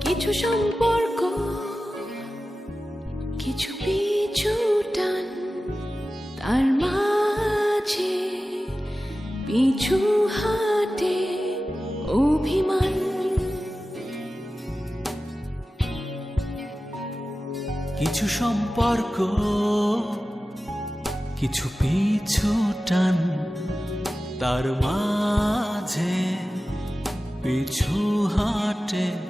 কিছু সম্পর্ক, কিছু পিছু টান, তার মাঝে পিছু হাটে অভিমান। কিছু সম্পর্ক, কিছু পিছু টান, তার মাঝে পিছু হাটে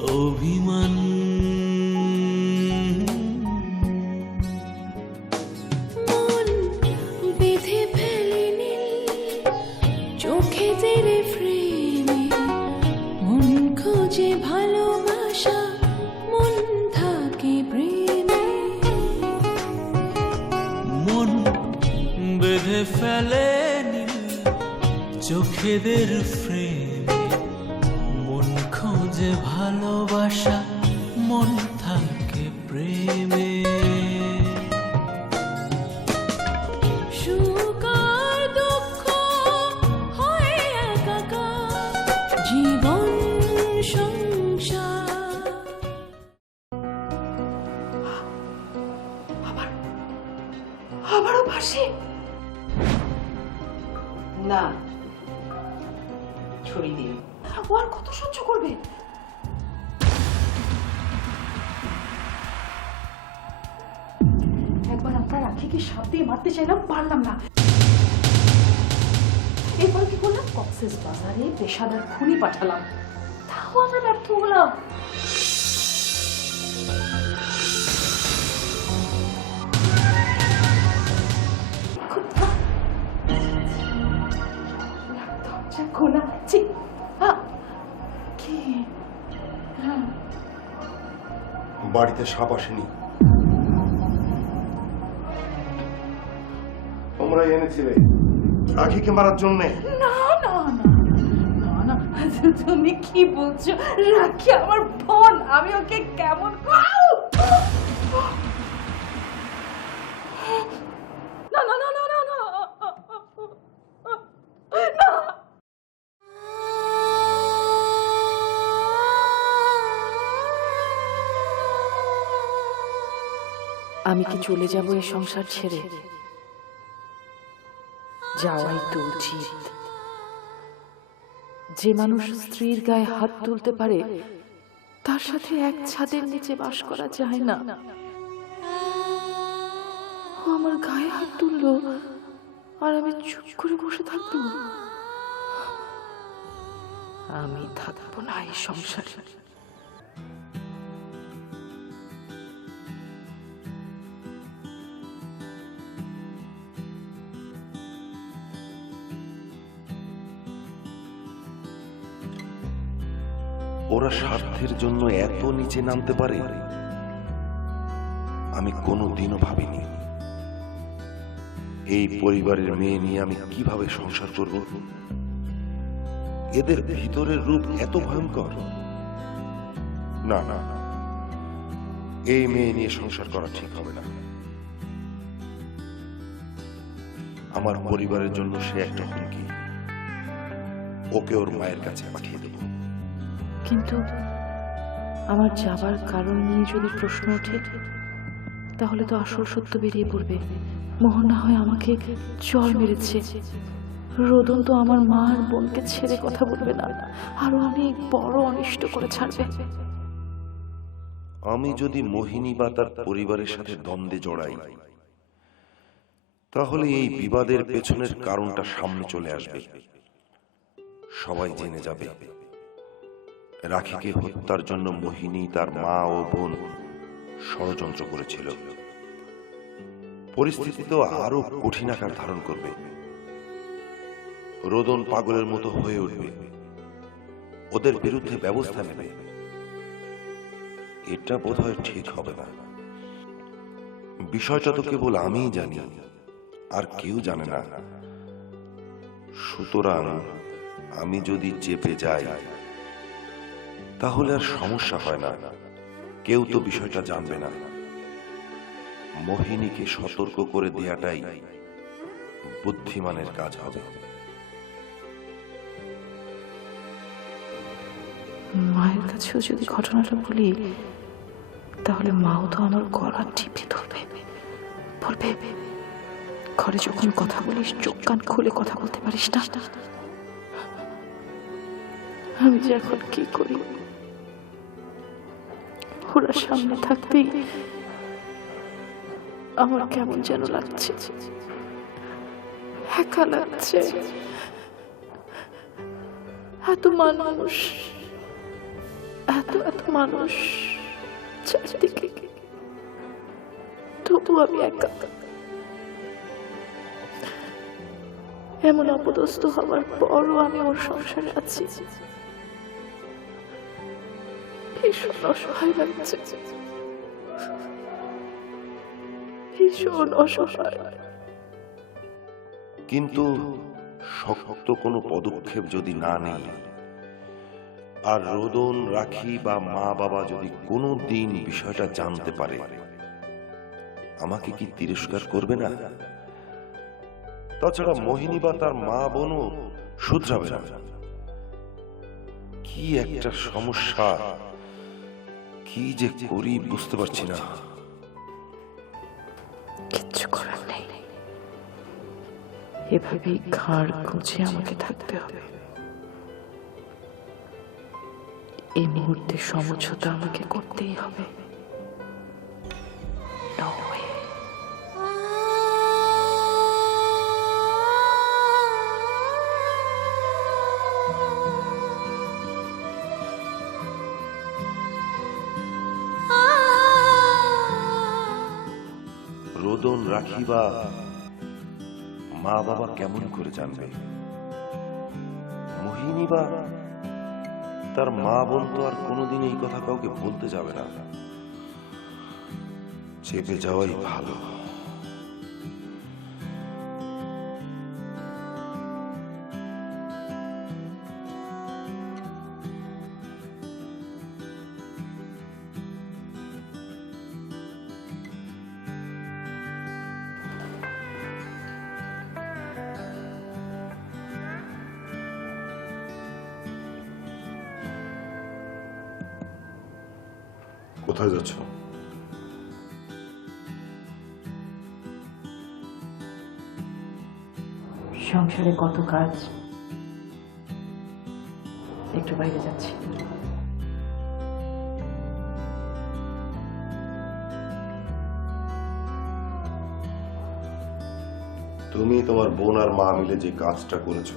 অভিমান। মন বেঁধে ফেলেনি চোখে তেরে মন খোঁজে ভালোবাসা মন থাকে প্রেমে। মন বেঁধে ফেলে চোখেদের ফ্রেমে ভালোবাসা মন থাকে প্রেমে। জীবন, সংসার। আবারও ভাসে? না ছড়ি দিন ও আর কত সহ্য করবে? আপনার রাখিকে সাপ দিয়ে মারতে চাইলাম? পারলাম না। এরপর কি করলাম? কক্সেস বাজারে পেশাদার খুনি পাঠালাম। তাও আমরা ব্যর্থ হলাম। হ্যাঁ। বাড়িতে সাপ আসেনি। তোমরাই এনেছিলে রাখিকে মারার জন্য না না না না না তুমি কি বলছো রাখি আমার বোন আমি ওকে কেমন না না না না না না আমি কি চলে যাব এই সংসার ছেড়ে যাওয়াই তো উচিত। যে মানুষ স্ত্রীর গায়ে হাত তুলতে পারে, তার সাথে এক ছাদের নিচে বাস করা যায় না। ও আমার গায়ে হাত তুললো, আর আমি চুপ করে বসে থাকব। আমি থাকব না এই সংসারে। ওরা স্বার্থের জন্য এত নিচে নামতে পারে, আমি কোনো দিনও ভাবিনি। এই পরিবারের মেয়ে নিয়ে আমি কীভাবে সংসার করব? এদের ভিতরের রূপ এত ভয়ঙ্কর। না না। এই মেয়ে নিয়ে সংসার করা ঠিক হবে না। আমার পরিবারের জন্য সে একটা হুমকি। ওকে ওর মায়ের কাছে পাঠিয়ে দেবো। কিন্তু আমার যাবার কারণ নিয়ে যদি প্রশ্ন ওঠে, তাহলে তো আসল সত্য বেরিয়ে পড়বে। মোহন না হয় আমাকে চর মেরেছে। রোদন তো আমার মা আর বোনকে ছেড়ে কথা বলবে না, আরও অনেক বড় অনিষ্ট করে ছাড়বে। আমি যদি মোহিনী বা তার পরিবারের সাথে দ্বন্দ্বে জড়াই, তাহলে এই বিবাদের পেছনের কারণটা সামনে চলে আসবে। সবাই জেনে যাবে। রাখিকে হত্যার জন্য মোহিনী তার মা ও বোন ষড়যন্ত্র করেছিল। পরিস্থিতি তো আরও কঠিন আকার ধারণ করবে। রোদন পাগলের মতো হয়ে উঠবে। ওদের বিরুদ্ধে ব্যবস্থা নেবে। এটা বোধহয় ঠিক হবে না। বিষয়টা তো কেবল আমিই জানি, আর কেউ জানে না। সুতরাং আমি যদি চেপে যাই তাহলে আর সমস্যা হয় না। কেউ তো বিষয়টা জানবে না। মোহিনীকে সতর্ক করে দেয়াটাই বুদ্ধিমানের কাজ হবে। মায়ের কাছেও যদি ঘটনাটা বলি, তাহলে মাও তো আমার গলা টিপে ধরবে। বলবে, ঘরে যখন কথা বলিস, চোখ কান খুলে কথা বলতে পারিস না? আমি যে এখন কি করি? ওরা সামনে থাকতেই আমার কেমন যেন লাগছে। একা লাগছে। এত মানুষ। এত এত মানুষ চারদিকে। তবু আমি একা। এমন অপদস্থ হওয়ার পরও আমি ওর সংসারে আছি। ভীষণ অসহায় লাগছে। ভীষণ অসহায়। কিন্তু শক্ত কোনো পদক্ষেপ যদি না নেই, আর রোদন, রাখি বা মা বাবা যদি কোনো দিন বিষয়টা জানতে পারে, আমাকে কি তিরস্কার করবে না? তাছাড়া মোহিনী বা তার মা বোনও শুধরাবে না। কি একটা সমস্যা কি যে করি বুঝতে পারছি না। কিচ্ছু করার নেই। এভাবেই ঘাড় গুছিয়ে আমাকে থাকতে হবে। এই মুহূর্তে সমঝোতা আমাকে করতেই হবে। No. রাখি বা মা বাবা কেমন করে জানবে? মোহিনী বা তার মা বোন তো আর কোনোদিন এই কথা কাউকে বলতে যাবে না। চেপে যাওয়াই ভালো। কোথায় যাচ্ছ? সংসারে কত কাজ একটু বাইরে যাচ্ছি। তুমি তোমার বোন আর মা মিলে যে কাজটা করেছ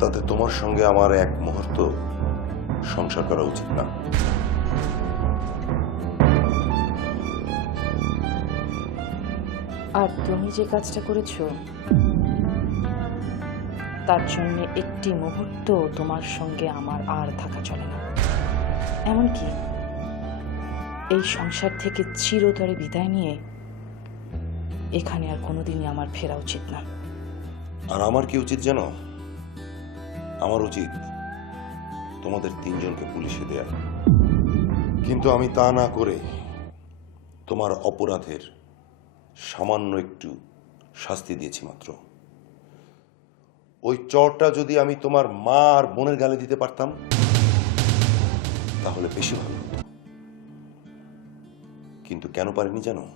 তাতে তোমার সঙ্গে আমার এক মুহূর্ত সংসার করা উচিত না। আর তুমি যে কাজটা করেছ, তার জন্য একটি মুহূর্ত তোমার সঙ্গে আমার আর থাকা চলে না। এমনকি এই সংসার থেকে চিরতরে বিদায় নিয়ে এখানে আর কোনোদিনই আমার ফেরা উচিত না। আর আমার কি উচিত জানো? আমার উচিত তোমাদের তিনজনকে পুলিশে দেয়া। কিন্তু আমি তা না করে তোমার অপরাধের সামান্য একটু শাস্তি দিয়েছি মাত্র। ওই চরটা যদি আমি তোমার মা আর বোনের গালে দিতে পারতাম, তাহলে বেশি ভালো হতো। কিন্তু কেন পারিনি জানো?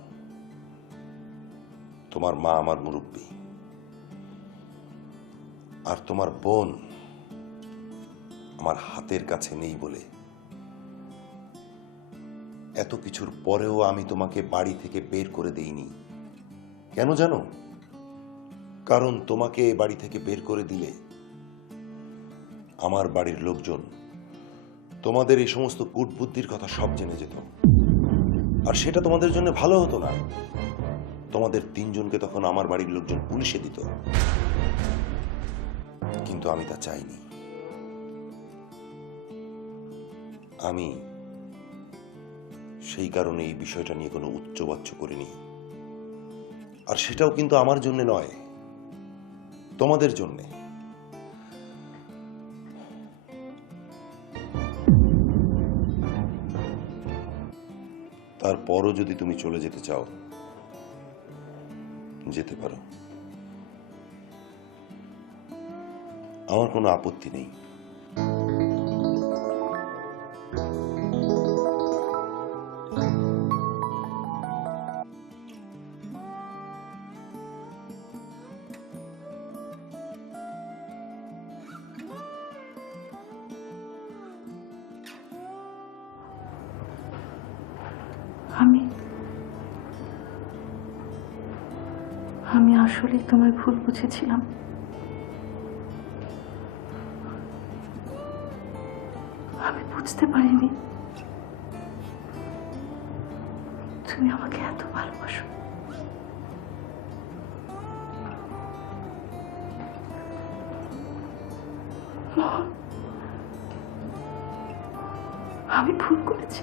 তোমার মা আমার মুরব্বী। আর তোমার বোন আমার হাতের কাছে নেই বলে এত কিছুর পরেও আমি তোমাকে বাড়ি থেকে বের করে দেইনি। কেন জানো? কারণ তোমাকে বাড়ি থেকে বের করে দিলে আমার বাড়ির লোকজন তোমাদের এই সমস্ত কূটবুদ্ধির কথা সব জেনে যেত। আর সেটা তোমাদের জন্য ভালো হতো না। তোমাদের তিনজনকে তখন আমার বাড়ির লোকজন পুলিশে দিত। কিন্তু আমি তা চাইনি। আমি সেই কারণে এই বিষয়টা নিয়ে কোনো উচ্চবাচ্য করিনি। আর সেটাও কিন্তু আমার জন্য নয়, তোমাদের জন্যে। তারপরও যদি তুমি চলে যেতে চাও, যেতে পারো। আমার কোনো আপত্তি নেই। বুঝেছিলাম আমি বুঝতে পারিনি। তুমি আমাকে এত ভালোবাসো। আমি ভুল করেছি।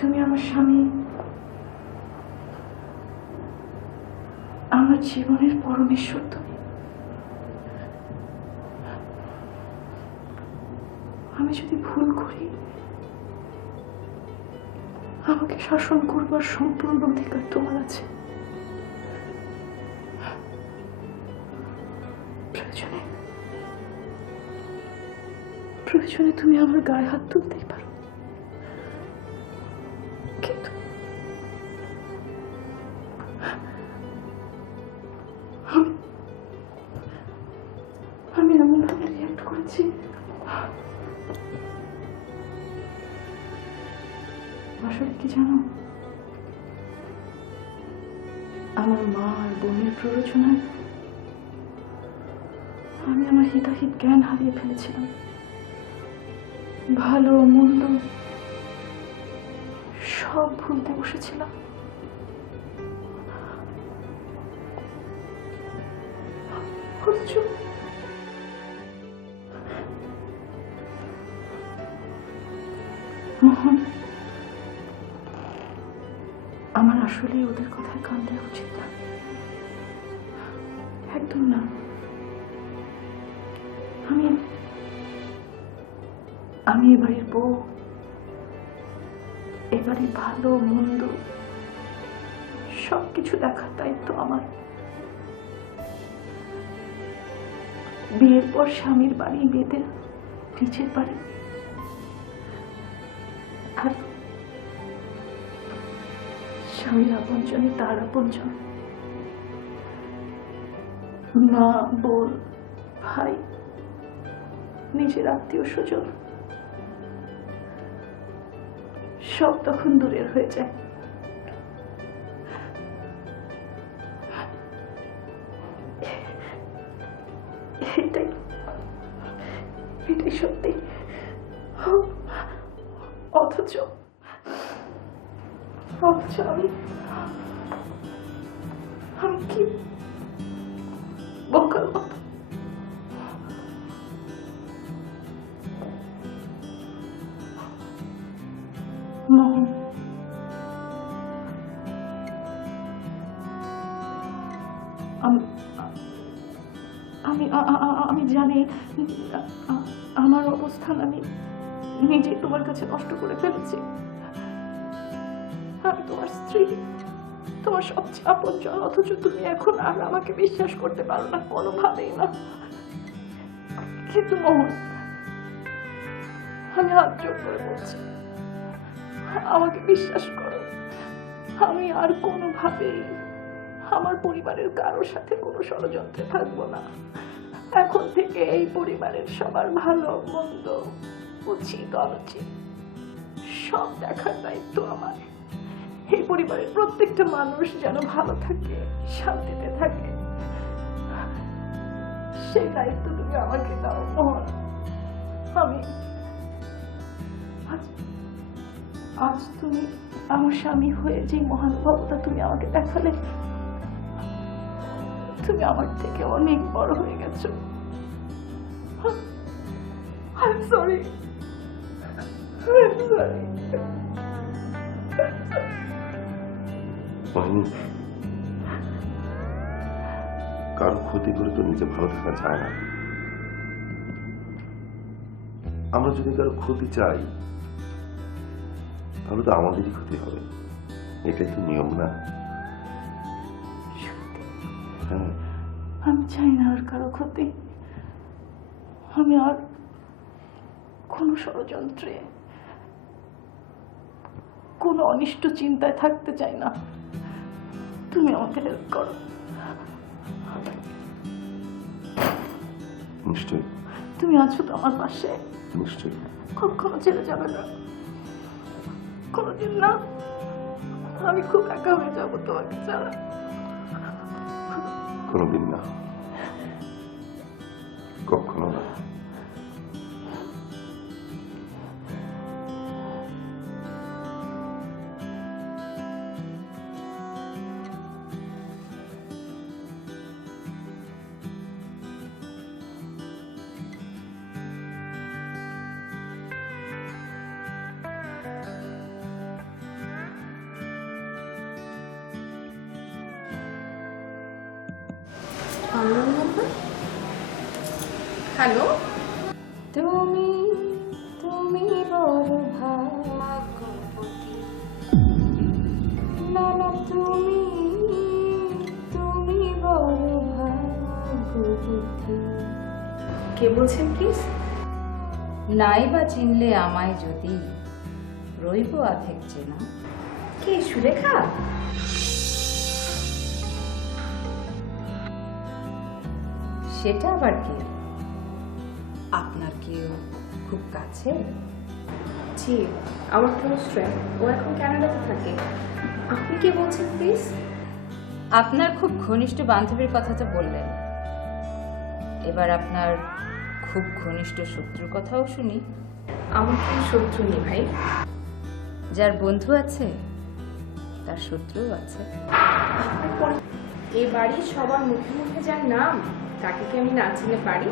তুমি আমার স্বামী। আমার জীবনের পরমেশ্বর তুমি। আমি যদি ভুল করি, আমাকে শাসন করবার সম্পূর্ণ অধিকার তোমার আছে। প্রয়োজনে প্রয়োজনে তুমি আমার গায়ে হাত তুলতেই পারো। করেছি আসলে কি জানো? আমার মা আর বোনের প্ররোচনায় আমি আমার হিতাহিত জ্ঞান হারিয়ে ফেলেছিলাম। ভালো মন্দ সব ভুলতে বসেছিলাম। অথচ আমার আসলে ওদের কথায় কান দেওয়া উচিত না। একদম না। আমি আমি এবারের বউ। এবারে ভালো, মন্দ সব কিছু দেখার দায়িত্ব আমার। বিয়ের পর স্বামীর বাড়ি, মেয়েদের নিচের বাড়ি। স্বামীর আপনজনে তার আপনজন মা, বোন, ভাই, নিজের আত্মীয় স্বজন, সব তখন দূরের হয়ে যায়। আম- আমি জানি আমার অবস্থান আমি নিজেই তোমার কাছে নষ্ট করে ফেলেছি। আমি তোমার স্ত্রী, তোমার সবচেয়ে আপনজন, অথচ তুমি এখন আর আমাকে বিশ্বাস করতে পারো না, কোনোভাবেই না। কিন্তু মোহন আমি হাত জোর করে বলছি, আমাকে বিশ্বাস করো। আমি আর কোনোভাবেই আমার পরিবারের কারোর সাথে কোনো ষড়যন্ত্রে থাকব না। এখন থেকে এই পরিবারের সবার ভালো, মন্দ, উচিত, অনুচিত, সব দেখার দায়িত্ব আমার। এই পরিবারের প্রত্যেকটা মানুষ যেন ভালো থাকে, শান্তিতে থাকে, সেই দায়িত্ব তুমি আমাকে দাও, মোহন। আমি আজ তুমি আমার স্বামী হয়ে যে মহানুভবতা তুমি আমাকে দেখালে তুমি আমার থেকে অনেক বড় হয়ে গেছো। sorry. কারও ক্ষতি করে তো নিজে ভালো থাকা যায় না। আমরা যদি কারও ক্ষতি চাই, তাহলে তো আমাদেরই ক্ষতি হবে। এটাই তো নিয়ম না? চাই না আর কারও ক্ষতি। আমি আর কোনো ষড়যন্ত্রে কোনো অনিষ্ট চিন্তায় থাকতে চাই না। তুমি আমাকে হেল্প করো। নিশ্চয়ই। তুমি আছো তো আমার পাশে। নিশ্চয়ই। কখনো ছেড়ে যাবে না। কোনোদিন না। আমি খুব একা হয়ে যাব তোমাকে ছাড়া। কোনোদিন না। কখনো না হ্যালো তুমি তুমি বড় ভাগ্যবতী না না তুমি তুমি বড় ভাগ্যবতী কে বলছেন প্লিজ নাই বা চিনলে আমায় যদি রইব আধেক চেনা। কে সুলেখা সেটা আবার কি? কেউ খুব কাছে? জি আমার ক্লোজ ফ্রেন্ড ও এখন কানাডাতে থাকে। আপনি কে বলছেন প্লিজ আপনার খুব ঘনিষ্ঠ বান্ধবীর কথা তো বললেন। এবার আপনার খুব ঘনিষ্ঠ শত্রুর কথাও শুনি। আমার কোনো শত্রু নেই ভাই। যার বন্ধু আছে তার শত্রুও আছে। এই বাড়ির সবার মুখে মুখে যার নাম তাকে কি আমি না চিনে পারি?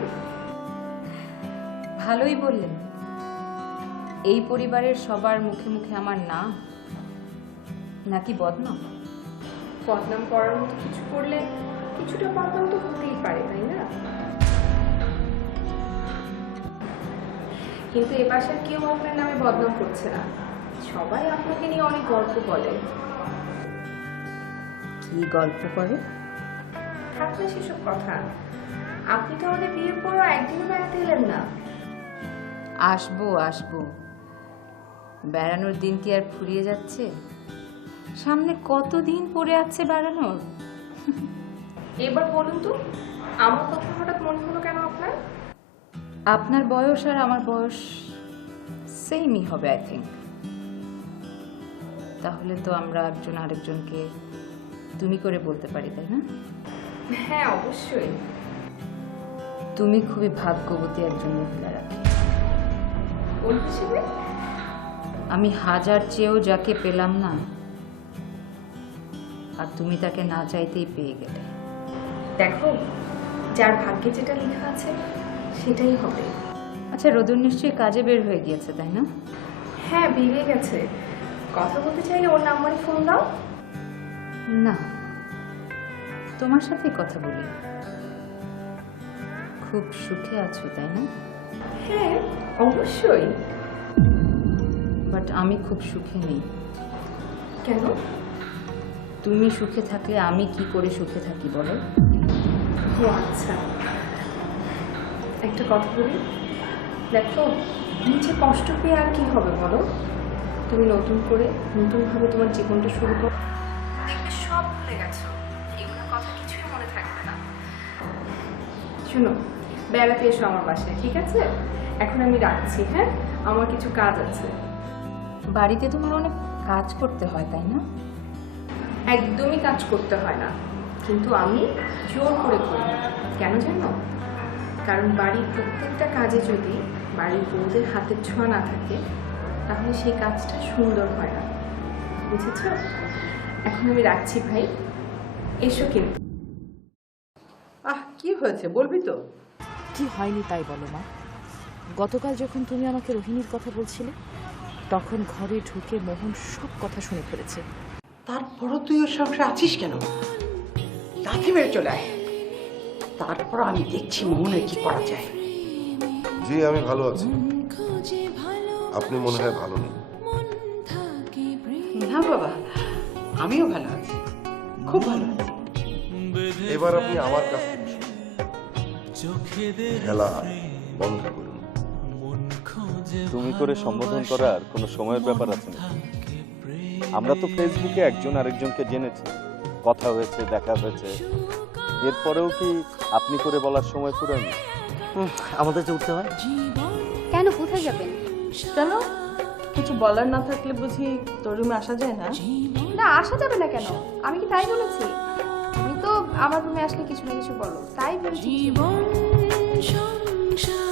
ভালোই বললেন এই পরিবারের সবার মুখে মুখে আমার নাম? নাকি বদনাম? বদনাম করার মতো কিছু করলে কিছুটা বদনাম তো হতেই পারে তাই না? কিন্তু এ বাসার কেউ আপনার নামে বদনাম করছে না। সবাই আপনাকে নিয়ে অনেক গল্প বলে। কি গল্প করে থাকলে সেসব কথা। আপনি তো আমাদের বিয়ের পরও একদিনও বেড়াতে এলেন না। আসব আসব। বেড়ানোর দিন কি আর ফুরিয়ে যাচ্ছে? সামনে কত দিন পড়ে আছে বেড়ানোর? এবার বলুন তো আমার কথা হঠাৎ মনে হলো কেন আপনার? আপনার বয়স আর আমার বয়স সেমই হবে আই থিঙ্ক তাহলে তো আমরা একজন আরেকজনকে তুমি করে বলতে পারি তাই না? হ্যাঁ অবশ্যই। তুমি খুবই ভাগ্যবতী একজন মহিলা রাখি হিসেবে আমি হাজার চেয়েও যাকে পেলাম না আর তুমি তাকে না চাইতেই পেয়ে গেলে। দেখো যার ভাগ্যে যেটা লেখা আছে সেটাই হবে। আচ্ছা রোদন নিশ্চয়ই কাজে বের হয়ে গিয়েছে তাই না? হ্যাঁ বেরিয়ে গেছে। কথা বলতে চাইলে ওর নাম্বারে ফোন দাও। না তোমার সাথে কথা বলি। খুব সুখে আছো তাই না? হ্যাঁ অবশ্যই। বাট আমি খুব সুখে নেই। কেন? তুমি সুখে থাকলে আমি কি করে সুখে থাকি বলো? ও আচ্ছা। একটা কথা বলি। দেখো নিচে কষ্ট পেয়ে আর কি হবে বলো? তুমি নতুন করে নতুনভাবে তোমার জীবনটা শুরু করো। দেখবে সব ভুলে গেছো। এগুলো কথা কিছুই মনে থাকবে না। শুনো বেড়াতে এসো আমার বাসায় ঠিক আছে? এখন আমি রাখছি হ্যাঁ? আমার কিছু কাজ আছে। বাড়িতে তোমার অনেক কাজ করতে হয় তাই না? একদমই কাজ করতে হয় না। কিন্তু আমি জোর করে করি। কেন জানো? কারণ বাড়ির প্রত্যেকটা কাজে যদি বাড়ির বউদের হাতের ছোঁয়া না থাকে তাহলে সেই কাজটা সুন্দর হয় না। বুঝেছ? এখন আমি রাখছি ভাই। এসো কিন্তু। আহ কি হয়েছে? বলবি তো? কি হয়নি তাই বলো মা? গতকাল যখন তুমি আমাকে রোহিণীর কথা বলছিলে তখন ঘরে ঢুকে মোহন সব কথা শুনে ফেলেছে। তারপরও তুই ওর সংসারে আছিস কেন? লাথি মেরে চলে আয়। তারপর আমি দেখছি মোহনের কি করা যায়। জি আমি ভালো আছি। আপনি মনে হয় ভালো নেই। না বাবা আমিও ভালো আছি। খুব ভালো আছি। এবার আপনি আমার কাছ থেকে খেলা বন্ধ করুন। তুমি করে সম্বোধন করার কোনো সময়ের ব্যাপার আছে না। আমরা তো ফেসবুকে একজন আরেকজনকে জেনেছি। কথা হয়েছে দেখা হয়েছে। এরপরেও কি আপনি করে বলার সময় ফুরায়নি আমাদের যে উঠতে হয়। কেন কোথায় যাবেন? কেন কিছু বলার না থাকলে বুঝি তোর রুমে আসা যায় না? না আসা যাবে না কেন? আমি কি তাই বলেছি? আমার রুমে আসলে কিছু না কিছু বলো তাই বলছি জীবন সংসার